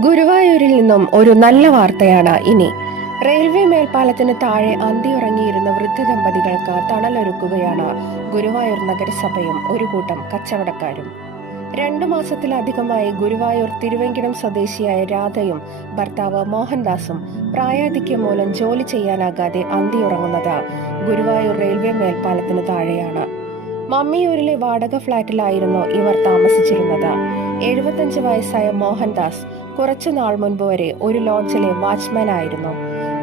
ഗുരുവായൂരിൽ നിന്നും ഒരു നല്ല വാർത്തയാണ് ഇനി. റെയിൽവേ മേൽപ്പാലത്തിന് താഴെ അന്തിയുറങ്ങിയിരുന്ന വൃദ്ധ ദമ്പതികൾക്ക് തണലൊരുക്കുകയാണ് ഗുരുവായൂർ നഗരസഭയും ഒരു കൂട്ടം കച്ചവടക്കാരും. രണ്ടു മാസത്തിലധികമായി ഗുരുവായൂർ തിരുവെങ്കിടം സ്വദേശിയായ രാധയും ഭർത്താവ് മോഹൻദാസും പ്രായാധിക്യം മൂലം ജോലി ചെയ്യാനാകാതെ അന്തിയുറങ്ങുന്നത് ഗുരുവായൂർ റെയിൽവേ മേൽപ്പാലത്തിന് താഴെയാണ്. മമ്മിയൂരിലെ വാടക ഫ്ളാറ്റിലായിരുന്നു ഇവർ താമസിച്ചിരുന്നത്. എഴുപത്തഞ്ച് വയസ്സായ മോഹൻദാസ് കുറച്ചു നാൾ മുൻപ് വരെ ഒരു ലോഡ്ജിലെ വാച്ച്മാൻ ആയിരുന്നു.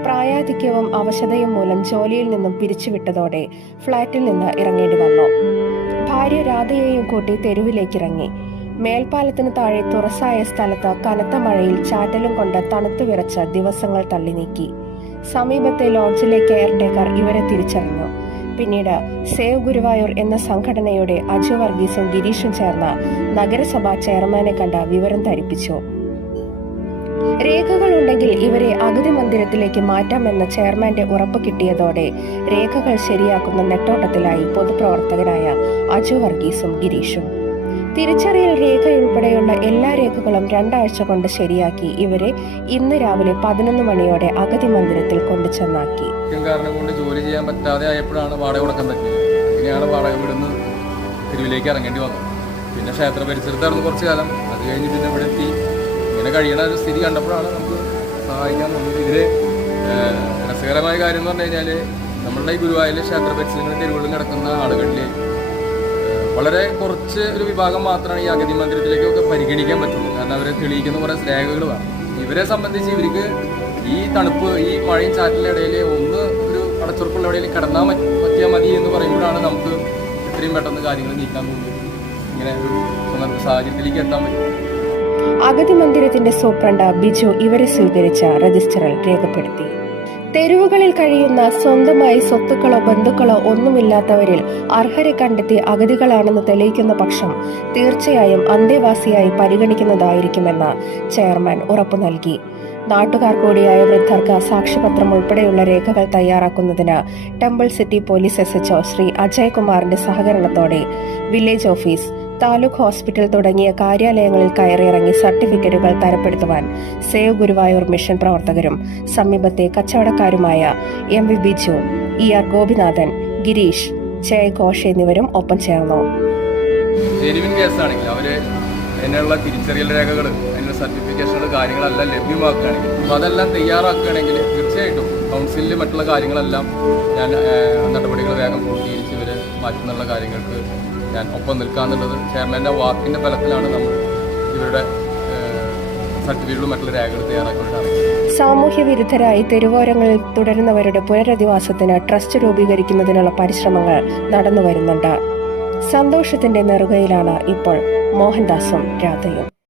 പ്രായാധിക്യവും അവശതയും മൂലം ജോലിയിൽ നിന്നും പിരിച്ചുവിട്ടതോടെ ഫ്ളാറ്റിൽ നിന്ന് ഇറങ്ങേണ്ടി വന്നു. ഭാര്യ രാധയെയും കൂട്ടി തെരുവിലേക്ക് ഇറങ്ങി മേൽപ്പാലത്തിന് താഴെ തുറസായ സ്ഥലത്ത് കനത്ത മഴയിൽ ചാറ്റലും കൊണ്ട് തണുത്തു വിറച്ച ദിവസങ്ങൾ തള്ളി നീക്കി സമീപത്തെ ലോഡ്ജിലെ കെയർ ടേക്കർ ഇവരെ തിരിച്ചറിഞ്ഞു. പിന്നീട് സേവ് ഗുരുവായൂർ എന്ന സംഘടനയുടെ അജു വർഗീസും ഗിരീഷും ചേർന്ന് നഗരസഭാ ചെയർമാനെ കണ്ട വിവരം ധരിപ്പിച്ചു. രേഖകൾ ഉണ്ടെങ്കിൽ ഇവരെ അഗതി മന്ദിരത്തിലേക്ക് മാറ്റാമെന്ന ചെയർമാന്റെ ഉറപ്പ് കിട്ടിയതോടെ രേഖകൾ ശരിയാക്കുന്ന നെട്ടോട്ടത്തിലായി പൊതുപ്രവർത്തകരായ അജു വർഗീസും ഗിരീഷും. തിരിച്ചറിയൽ രേഖയുൾപ്പെടെയുള്ള എല്ലാ രേഖകളും രണ്ടാഴ്ച കൊണ്ട് ശരിയാക്കി. ഇവരെ ഇന്ന് രാവിലെ പതിനൊന്ന് മണിയോടെ അഗതി മന്ദിരത്തിൽ കൊണ്ടുചെന്നാക്കി ചെന്നാക്കി. കൊണ്ട് ജോലി ചെയ്യാൻ പറ്റാതെ ആയപ്പോഴാണ് വാടക വാടക ഇറങ്ങേണ്ടി വന്നത്. പിന്നെ ക്ഷേത്ര പരിസരത്തായിരുന്നു കുറച്ച് കാലം. അത് കഴിഞ്ഞ് പിന്നെ ഇവിടെ എത്തി. ഇങ്ങനെ കഴിയണ ഒരു സ്ഥിതി കണ്ടപ്പോഴാണ് നമുക്ക് സഹായിക്കാൻ രസകരമായ കാര്യം എന്ന് പറഞ്ഞു കഴിഞ്ഞാൽ നമ്മളുടെ ഈ ക്ഷേത്ര പരിസരങ്ങളിൽ തെരുവുകളിൽ കിടക്കുന്ന ആളുകളിൽ വളരെ കുറച്ച് ഒരു വിഭാഗം മാത്രമാണ് ഈ അഗതി മന്ദിരത്തിലേക്കൊക്കെ പരിഗണിക്കാൻ പറ്റുള്ളൂ. കാരണം അവരെ തെളിയിക്കുന്ന കുറേ രേഖകൾ വേണം ഇവരെ സംബന്ധിച്ച് ഇവർക്ക് ഈ തണുപ്പ് ഈ മഴയും ചാറ്റിന്റെ ഇടയിൽ ഒന്ന് ഒരു അടച്ചുറപ്പുള്ള എവിടെയെങ്കിലും കിടന്നാൽ പറ്റിയാൽ മതി എന്ന് പറയുമ്പോഴാണ് നമുക്ക് എത്രയും പെട്ടെന്ന് കാര്യങ്ങൾ നീക്കാൻ പോകുന്നത്. ഇങ്ങനെ ഒരു സാഹചര്യത്തിലേക്ക് എത്താൻ പറ്റും. അഗതി മന്ദിരത്തിന്റെ സൂപ്രണ്ട് ബിജു ഇവരെ സ്വീകരിച്ച രജിസ്റ്ററിൽ രേഖപ്പെടുത്തി. തെരുവുകളിൽ കഴിയുന്ന സ്വന്തമായി സ്വത്തുക്കളോ ബന്ധുക്കളോ ഒന്നുമില്ലാത്തവരിൽ അർഹരെ കണ്ടെത്തി അഗതികളാണെന്ന് തെളിയിക്കുന്ന പക്ഷം തീർച്ചയായും അന്തേവാസിയായി പരിഗണിക്കുന്നതായിരിക്കുമെന്ന് ചെയർമാൻ ഉറപ്പു നൽകി. നാട്ടുകാർ കൂടിയായ വൃദ്ധർക്ക് സാക്ഷ്യപത്രം ഉൾപ്പെടെയുള്ള രേഖകൾ തയ്യാറാക്കുന്നതിന് temple city police S HO Shri അജയ്കുമാറിന്റെ സഹകരണത്തോടെ വില്ലേജ് ഓഫീസ് താലൂക്ക് ഹോസ്പിറ്റൽ തുടങ്ങിയ കാര്യാലയങ്ങളിൽ കയറിയിറങ്ങി സർട്ടിഫിക്കറ്റുകൾ തരപ്പെടുത്തുവാൻ സേവ് ഗുരുവായൂർ മിഷൻ പ്രവർത്തകരും സമീപത്തെ കച്ചവടക്കാരുമായ M V Biju E R Gopinathan Girish ജയഘോഷ് എന്നിവരും ഒപ്പം ചേർന്നു. ജെനുവിൻ കേസാണെങ്കിൽ അവർ അതിനുള്ള തിരിച്ചറിയൽ രേഖകൾ അതിനുള്ള സർട്ടിഫിക്കേഷനുകൾ കാര്യങ്ങളെല്ലാം ലഭ്യമാക്കുകയാണെങ്കിൽ അപ്പോൾ അതെല്ലാം തയ്യാറാക്കുകയാണെങ്കിൽ തീർച്ചയായിട്ടും കൗൺസിലിൽ മറ്റുള്ള കാര്യങ്ങളെല്ലാം ഞാൻ നടപടികൾ വേഗം പൂർത്തീകരിച്ച് ഇവരെ മാറ്റുന്നുള്ള കാര്യങ്ങൾക്ക് ഞാൻ ഒപ്പം നിൽക്കാന്നുള്ളത് ചെയർമാന്റെ വാക്കിന്റെ ബലത്തിലാണ് നമ്മൾ ഇവരുടെ സർട്ടിഫിക്കറ്റുകളും മറ്റുള്ള രേഖകൾ തയ്യാറാക്കിക്കൊണ്ടാണ് സാമൂഹ്യ വിരുദ്ധരായി തെരുവോരങ്ങളിൽ തുടരുന്നവരുടെ പുനരധിവാസത്തിന് ട്രസ്റ്റ് രൂപീകരിക്കുന്നതിനുള്ള പരിശ്രമങ്ങൾ നടന്നു വരുന്നുണ്ട് സന്തോഷത്തിന്റെ നെറുകയിലാണ് ഇപ്പോൾ മോഹൻദാസും രാധയും.